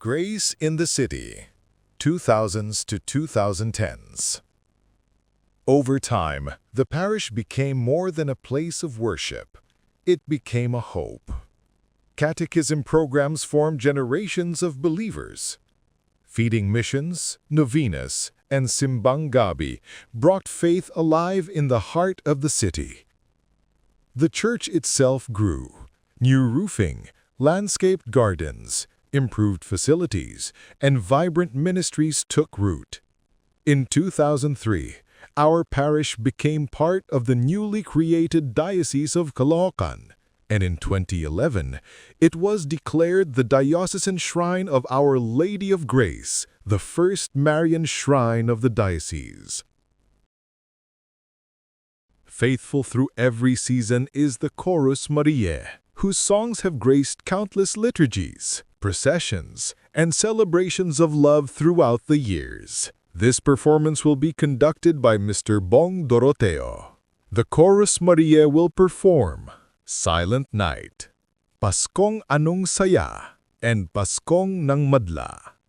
Grace in the City, 2000s to 2010s. Over time, the parish became more than a place of worship. It became a hope. Catechism programs formed generations of believers. Feeding missions, novenas, and simbang gabi brought faith alive in the heart of the city. The church itself grew. New roofing, landscaped gardens, improved facilities, and vibrant ministries took root. In 2003, our parish became part of the newly created Diocese of Caloocan, and in 2011, it was declared the diocesan shrine of Our Lady of Grace, the first Marian shrine of the diocese. Faithful through every season is the Chorus Mariae, whose songs have graced countless liturgies, processions, and celebrations of love throughout the years. This performance will be conducted by Mr. Bong Doroteo. The Chorus Mariae will perform Silent Night, Paskong Anong Saya, and Paskong ng Madla.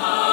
lahat.